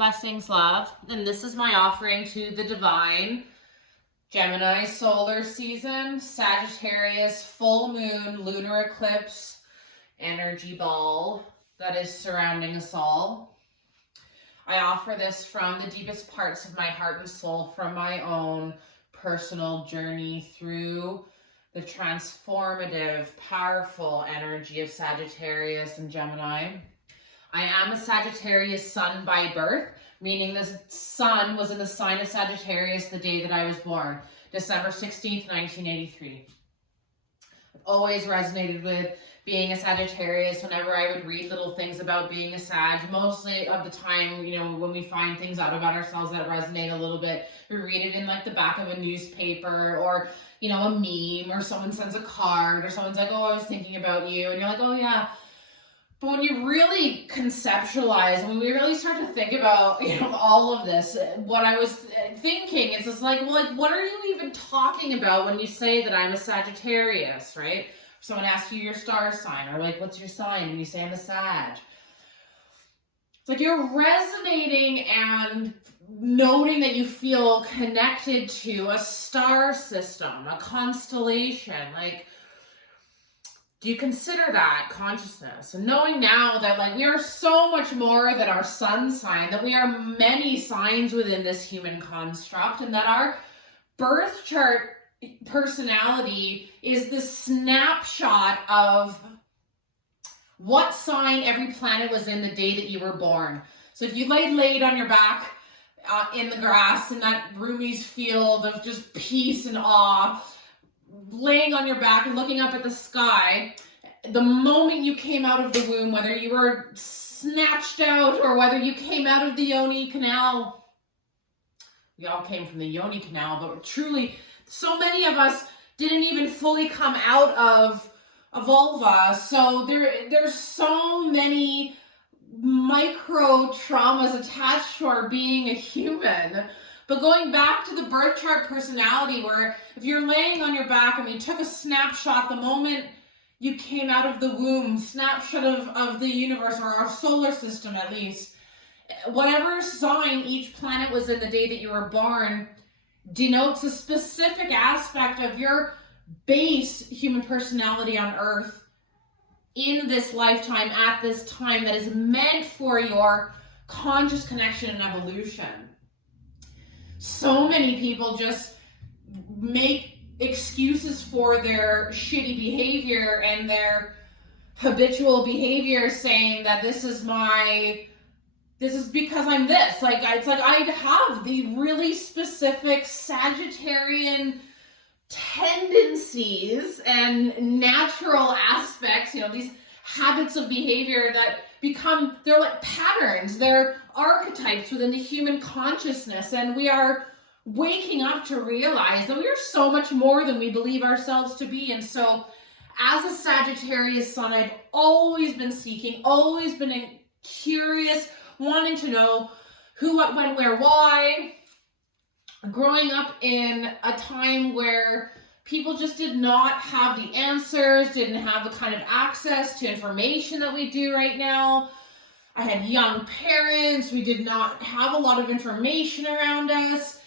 Blessings, love. And this is my offering to the divine Gemini solar season, Sagittarius, full moon, lunar eclipse, energy ball that is surrounding us all. I offer this from the deepest parts of my heart and soul, from my own personal journey through the transformative, powerful energy of Sagittarius and Gemini. I am a Sagittarius sun by birth, meaning the sun was in the sign of Sagittarius the day that I was born, December 16th, 1983. I've always resonated with being a Sagittarius whenever I would read little things about being a Sag. Mostly of the time, when we find things out about ourselves that resonate a little bit, we read it in like the back of a newspaper or, a meme, or someone sends a card, or someone's like, oh, I was thinking about you. And you're like, oh yeah. But when you really conceptualize, when we really start to think about, all of this, what I was thinking is just like, well, what are you even talking about when you say that I'm a Sagittarius, right? Someone asks you your star sign, or like, what's your sign? And you say, I'm a Sag. It's like you're resonating and noting that you feel connected to a star system, a constellation. Like, do you consider that consciousness? And knowing now that we are so much more than our sun sign, that we are many signs within this human construct, and that our birth chart personality is the snapshot of what sign every planet was in the day that you were born. So if you laid on your back in the grass in that Rumi's field of just peace and awe, laying on your back and looking up at the sky, the moment you came out of the womb, whether you were snatched out or whether you came out of the Yoni canal, we all came from the Yoni canal, but truly, so many of us didn't even fully come out of a vulva. So there's so many micro traumas attached to our being a human. But going back to the birth chart personality, where if you're laying on your back and we took a snapshot the moment you came out of the womb, snapshot of the universe, or our solar system at least, whatever sign each planet was in the day that you were born denotes a specific aspect of your base human personality on Earth in this lifetime, at this time, that is meant for your conscious connection and evolution. So many people just make excuses for their shitty behavior and their habitual behavior, saying that this is because I'm this. It's like I have the really specific Sagittarian tendencies and natural aspects, these habits of behavior that they're like patterns, they're archetypes within the human consciousness, and we are waking up to realize that we are so much more than we believe ourselves to be. And so as a Sagittarius sun, I've always been seeking, always been curious, wanting to know who, what, when, where, why. Growing up in a time where people just did not have the answers, didn't have the kind of access to information that we do right now. I had young parents. We did not have a lot of information around us.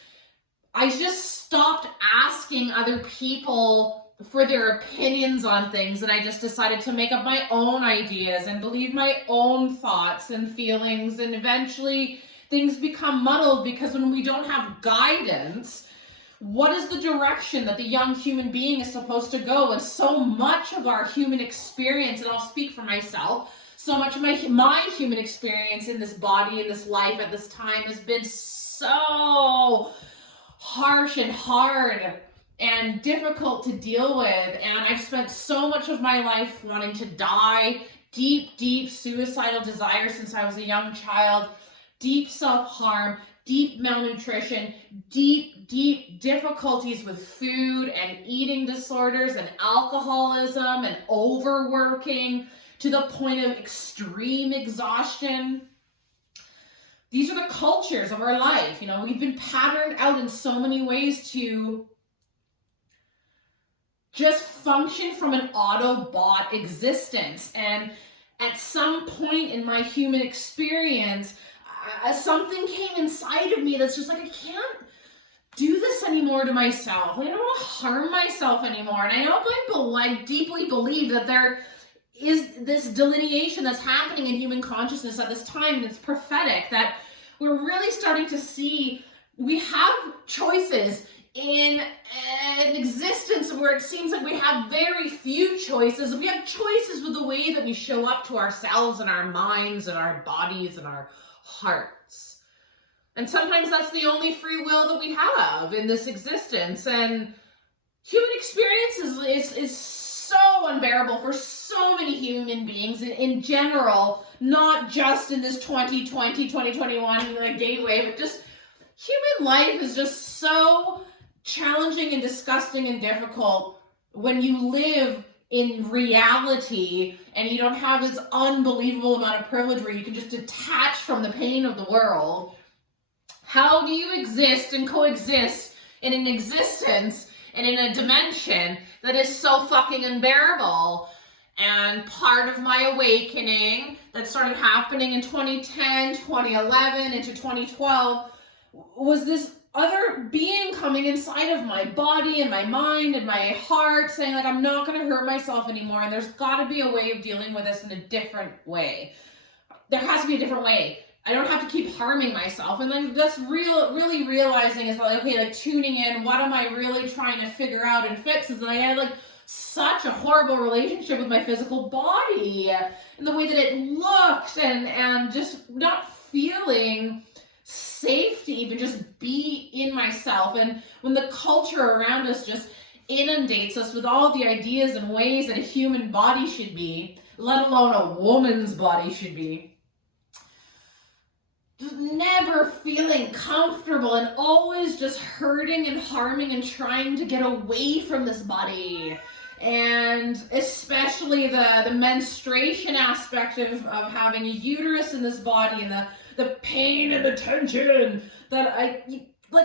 I just stopped asking other people for their opinions on things, and I just decided to make up my own ideas and believe my own thoughts and feelings, and eventually things become muddled, because when we don't have guidance, what is the direction that the young human being is supposed to go? And so much of our human experience, and I'll speak for myself, so much of my human experience in this body, in this life, at this time has been so harsh and hard and difficult to deal with. And I've spent so much of my life wanting to die, deep suicidal desire since I was a young child, deep self-harm, deep malnutrition, deep difficulties with food and eating disorders and alcoholism and overworking to the point of extreme exhaustion. These are the cultures of our life. We've been patterned out in so many ways to just function from an Autobot existence. And at some point in my human experience, something came inside of me that's just like, I can't do this anymore to myself. I don't want to harm myself anymore. And I know I deeply believe that there is this delineation that's happening in human consciousness at this time, and it's prophetic, that we're really starting to see we have choices in an existence where it seems like we have very few choices. We have choices with the way that we show up to ourselves and our minds and our bodies and our hearts. And sometimes that's the only free will that we have in this existence. And human experience is so unbearable for so many human beings in general, not just in this 2020, 2021 gateway, but just human life is just so challenging and disgusting and difficult when you live in reality and you don't have this unbelievable amount of privilege where you can just detach from the pain of the world. How do you exist and coexist in an existence and in a dimension that is so fucking unbearable? And part of my awakening that started happening in 2010, 2011, into 2012 was this other being coming inside of my body and my mind and my heart saying, like, I'm not going to hurt myself anymore, and there's got to be a way of dealing with this in a different way. There has to be a different way. I don't have to keep harming myself. And like that's really realizing is like, okay, like tuning in, what am I really trying to figure out and fix? Is that I had like such a horrible relationship with my physical body and the way that it looked, and just not feeling safe to even just be in myself. And when the culture around us just inundates us with all the ideas and ways that a human body should be, let alone a woman's body should be, just never feeling comfortable and always just hurting and harming and trying to get away from this body. And especially the menstruation aspect of having a uterus in this body, and the pain and the tension that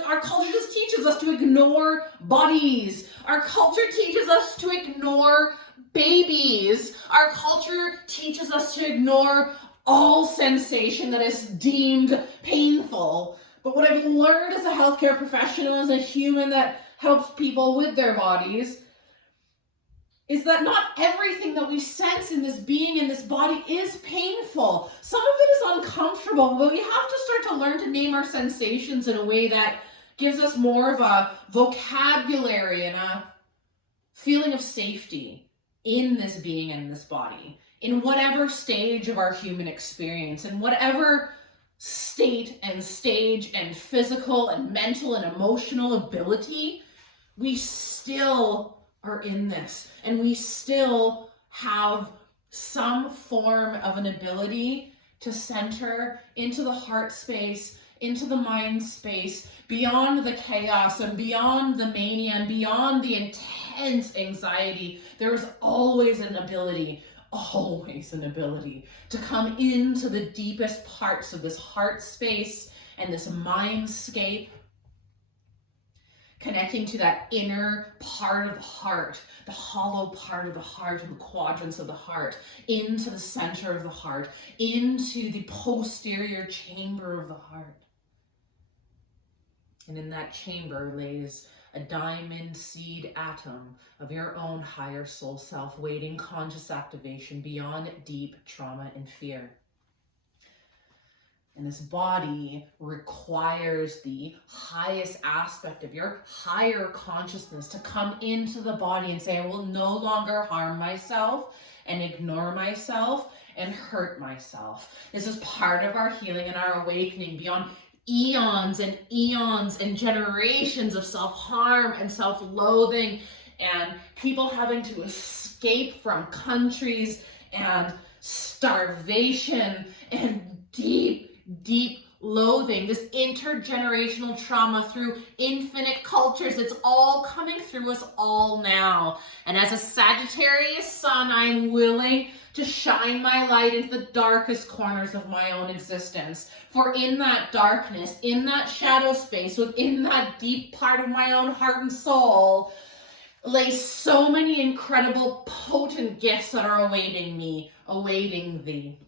our culture just teaches us to ignore bodies. Our culture teaches us to ignore babies. Our culture teaches us to ignore all sensation that is deemed painful. But what I've learned as a healthcare professional, as a human that helps people with their bodies, is that not everything that we sense in this being, in this body, is painful. Some of it is uncomfortable, but we have to start to learn to name our sensations in a way that gives us more of a vocabulary and a feeling of safety in this being and in this body, in whatever stage of our human experience, in whatever state and stage and physical and mental and emotional ability, we still are in this, and we still have some form of an ability to center into the heart space, into the mind space, beyond the chaos and beyond the mania and beyond the intense anxiety. There is always an ability to come into the deepest parts of this heart space and this mindscape, connecting to that inner part of the heart, the hollow part of the heart and the quadrants of the heart, into the center of the heart, into the posterior chamber of the heart. And in that chamber lays a diamond seed atom of your own higher soul self, waiting conscious activation beyond deep trauma and fear. And this body requires the highest aspect of your higher consciousness to come into the body and say, I will no longer harm myself and ignore myself and hurt myself. This is part of our healing and our awakening beyond eons and generations of self-harm and self-loathing and people having to escape from countries and starvation and deep loathing, this intergenerational trauma through infinite cultures. It's all coming through us all now. And as a Sagittarius sun, I'm willing to shine my light into the darkest corners of my own existence. For in that darkness, in that shadow space, within that deep part of my own heart and soul, lay so many incredible, potent gifts that are awaiting me, awaiting thee.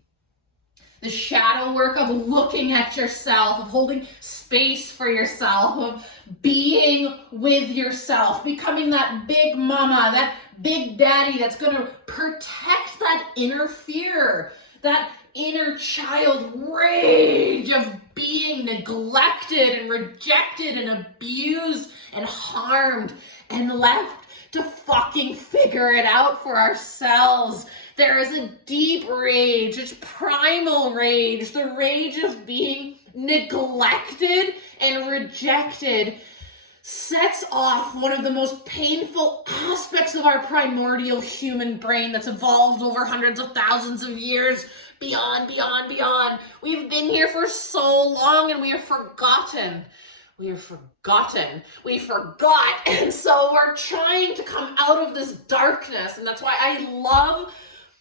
The shadow work of looking at yourself, of holding space for yourself, of being with yourself, becoming that big mama, that big daddy that's going to protect that inner fear, that inner child rage of being neglected and rejected and abused and harmed and left to fucking figure it out for ourselves. There is a deep rage, it's primal rage, the rage of being neglected and rejected sets off one of the most painful aspects of our primordial human brain that's evolved over hundreds of thousands of years, beyond. We've been here for so long and we are forgotten. We forgot. And so we're trying to come out of this darkness. And that's why I love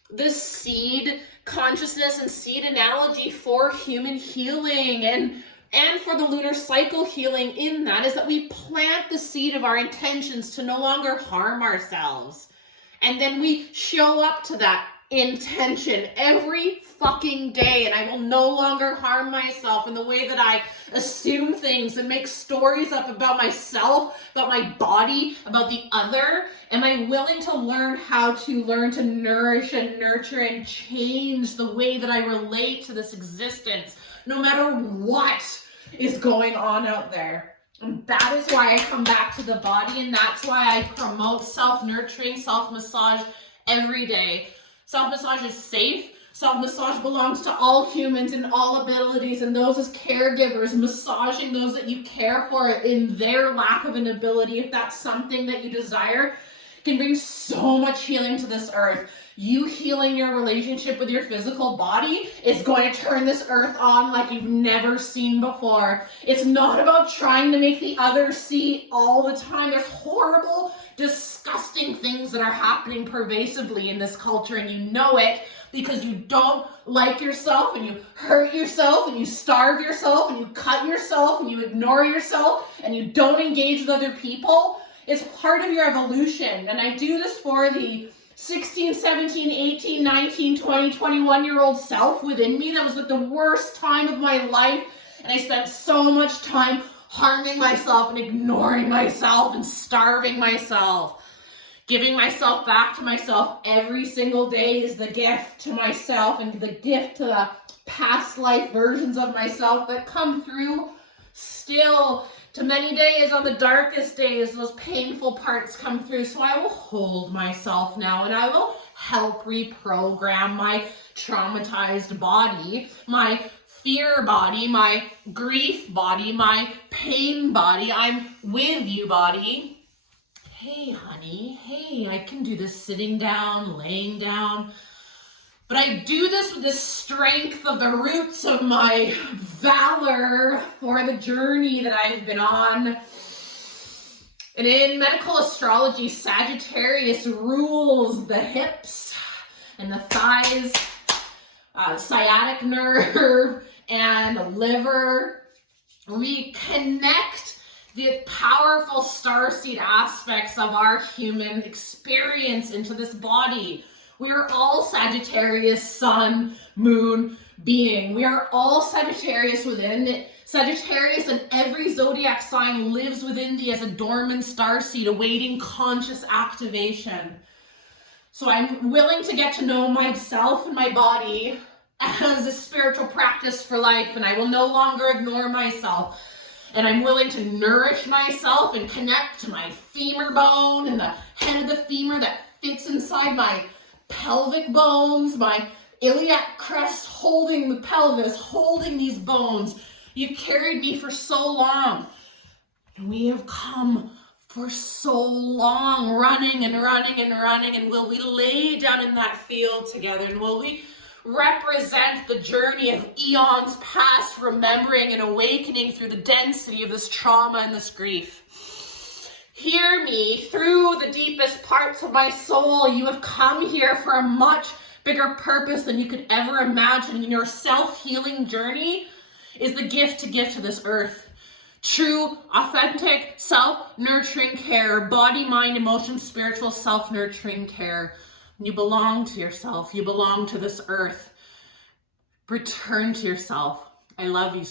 this seed consciousness and seed analogy for human healing and for the lunar cycle healing, in that is that we plant the seed of our intentions to no longer harm ourselves. And then we show up to that intention every fucking day, and I will no longer harm myself in the way that I assume things and make stories up about myself, about my body, about the other. Am I willing to learn to nourish and nurture and change the way that I relate to this existence, no matter what is going on out there? And that is why I come back to the body, and that's why I promote self-nurturing, self-massage every day. Self-massage is safe. Self-massage belongs to all humans and all abilities, and those as caregivers, massaging those that you care for in their lack of an ability, if that's something that you desire, can bring so much healing to this earth. You healing your relationship with your physical body is going to turn this earth on like you've never seen before. It's not about trying to make the other see all the time. There's horrible, disgusting things that are happening pervasively in this culture, and you know it because you don't like yourself, and you hurt yourself, and you starve yourself, and you cut yourself, and you ignore yourself, and you don't engage with other people. It's part of your evolution. And I do this for the 16, 17, 18, 19, 20, 21-year-old self within me that was at the worst time of my life. And I spent so much time harming myself and ignoring myself and starving myself. Giving myself back to myself every single day is the gift to myself and the gift to the past life versions of myself that come through still. To many days, on the darkest days, those painful parts come through. So I will hold myself now, and I will help reprogram my traumatized body, my fear body, my grief body, my pain body. I'm with you, body. Hey, honey. Hey, I can do this sitting down, laying down. But I do this with the strength of the roots of my valor for the journey that I've been on. And in medical astrology, Sagittarius rules the hips and the thighs, sciatic nerve, and the liver. We connect the powerful starseed aspects of our human experience into this body. We are all Sagittarius, sun, moon, being. We are all Sagittarius within it. Sagittarius and every zodiac sign lives within thee as a dormant starseed awaiting conscious activation. So I'm willing to get to know myself and my body as a spiritual practice for life, and I will no longer ignore myself. And I'm willing to nourish myself and connect to my femur bone and the head of the femur that fits inside my pelvic bones, my iliac crest holding the pelvis, holding these bones. You carried me for so long. And we have come for so long, running. And will we lay down in that field together? And will we represent the journey of eons past, remembering and awakening through the density of this trauma and this grief? Hear me through the deepest parts of my soul. You have come here for a much bigger purpose than you could ever imagine. And your self-healing journey is the gift to give to this earth. True, authentic, self-nurturing care, body, mind, emotion, spiritual self-nurturing care. You belong to yourself. You belong to this earth. Return to yourself. I love you